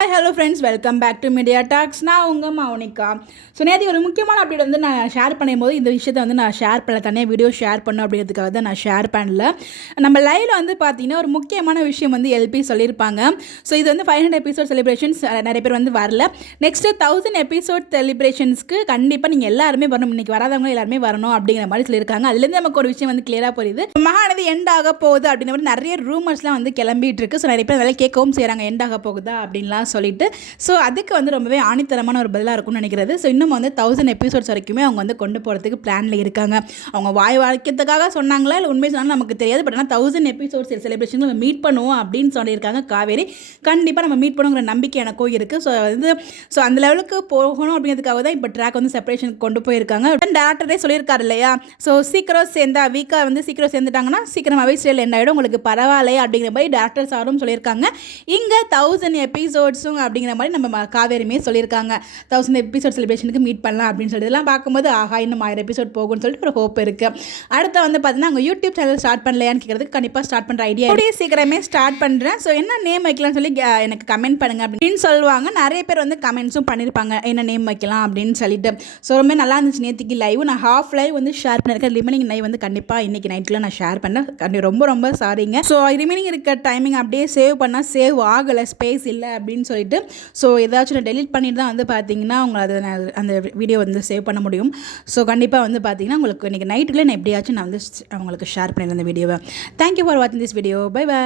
Hello friends, welcome back to media talks. நான் உங்கள் Mounika. So நேற்று ஒரு முக்கியமான அப்டேட் வந்து நான் ஷேர் பண்ணும்போது இந்த விஷயத்தை வந்து நான் ஷேர் பண்ணல, தனியாக வீடியோ ஷேர் பண்ணணும் அப்படிங்கிறதுக்காக தான் நான் ஷேர் பண்ணல. நம்ம லைவில் வந்து பார்த்தீங்கன்னா ஒரு முக்கியமான விஷயம் வந்து எல்பி சொல்லியிருப்பாங்க. ஸோ இது வந்து 500 எபிசோட் செலிப்ரேஷன்ஸ் நிறைய பேர் வந்து வரல. நெக்ஸ்ட்டு 1000 எபிசோட் செலிப்ரேஷன்ஸ்க்கு கண்டிப்பாக நீங்கள் எல்லாருமே வரணும், இன்றைக்கி வராதவங்க எல்லாருமே வரணும் அப்படிங்கிற மாதிரி சொல்லியிருக்காங்க. அதுலேருந்து நமக்கு ஒரு விஷயம் வந்து கிளியராக புரியுது. மகாநதி எண்ட் ஆக போகுது அப்படின்ற மாதிரி நிறைய ரூமர்ஸ்லாம் வந்து கிளம்பிட்டு இருக்கு. ஸோ நிறைய பேர் வேலை கேட்கவும் செய்கிறாங்க, எண்ட் ஆக போகுதா அப்படின்லாம் சொல்லிட்டு. ஸோ அதுக்கு வந்து ரொம்பவே ஆணித்தரமான ஒரு பதிலாக இருக்கும்னு நினைக்கிறது. ஸோ இன்னும் வந்து 1000 எபிசோட்ஸ் வரைக்குமே அவங்க வந்து கொண்டு போகிறதுக்கு பிளானில் இருக்காங்க. அவங்க வாய் வாய்க்கிறதுக்காக சொன்னாங்களா இல்லை உண்மை சொன்னாலும் நமக்கு தெரியாது. பட் ஆனால் 1000 எபிசோட்ஸ் செலிப்ரேஷன் நம்ம மீட் பண்ணுவோம் அப்படின்னு சொல்லியிருக்காங்க காவேரி. கண்டிப்பாக நம்ம மீட் பண்ணுங்கிற நம்பிக்கை எனக்கும் இருக்குது. ஸோ அந்த லெவலுக்கு போகணும் அப்படிங்கிறதுக்காக தான் இப்போ ட்ராக் வந்து செப்பரேஷன் கொண்டு போயிருக்காங்க. டேரக்டரே சொல்லியிருக்காரு இல்லையா, ஸோ சீக்கிரம் சேர்ந்தா வீக்காக வந்து சீக்கிரம் சேர்ந்துட்டாங்கன்னா சீக்கிரமாகவே ஸ்டைல் எண்ட் ஆகிடும், உங்களுக்கு பரவாயில்லையா அப்படிங்கிற மாதிரி டேரக்டர் சாரும் சொல்லியிருக்காங்க. இங்கே 1000 எபிசோட்ஸும் அப்படிங்கிற மாதிரி நம்ம காவேரியுமே சொல்லியிருக்காங்க. 1000 எபிசோட் செலிப்ரேஷனுக்கு மீட் பண்ணலாம் அப்படின்னு சொல்லிட்டு இதெல்லாம் பார்க்கும்போது ஆஹா இன்னும் 1000 எபிசோட் போகும்னு சொல்லிட்டு ஒரு ஹோப் இருக்குது. அடுத்து வந்து பார்த்தீங்கன்னா அவங்க யூடியூப் சேனல் ஸ்டார்ட் பண்ணலையான்னு கேட்குறதுக்கு கண்டிப்பாக ஸ்டார்ட் பண்ணுற ஐடியா கூடிய சீக்கிரமே ஸ்டார்ட் பண்ணுறேன். ஸோ என்ன நேம் வைக்கலாம்னு சொல்லி எனக்கு கமெண்ட் பண்ணுங்க அப்படின்னு சொல்லுவாங்க. நிறைய பேர் வந்து கமெண்ட்ஸும் பண்ணியிருப்பாங்க என்ன நேம் வைக்கலாம் அப்படின்னு சொல்லிட்டு. ஸோ ரொம்ப நல்லா இருந்துச்சு நேற்றுக்கு லைவ். நான் ஹாஃப் லைவ் வந்து ஷேர் பண்ணியிருக்கேன். ரிமைனிங் லைவ் வந்து கண்டிப்பாக இன்றைக்கி நைட்டில் நான் ஷேர் பண்ணேன். ரொம்ப ரொம்ப சாரிங்க. ஸோ ரிமைனிங் இருக்க டைமிங் அப்படியே சேவ் பண்ணால் சேவ் ஆகலை, ஸ்பேஸ் இல்லை அப்படின்னு சொல்லிட்டு. ஸோ ஏதாச்சும் நான் டெலிட் பண்ணிட்டு தான் வந்து பார்த்தீங்கன்னா உங்களை அதை அந்த வீடியோ வந்து சேவ் பண்ண முடியும். ஸோ கண்டிப்பாக வந்து பார்த்தீங்கன்னா உங்களுக்கு இன்றைக்கி நைட்டுக்குள்ளே நான் எப்படியாச்சும் நான் வந்து உங்களுக்கு ஷேர் பண்ணியிருந்தேன் அந்த வீடியோவை. தேங்க்யூ ஃபார் வாட்சிங் திஸ் வீடியோ. Bye by.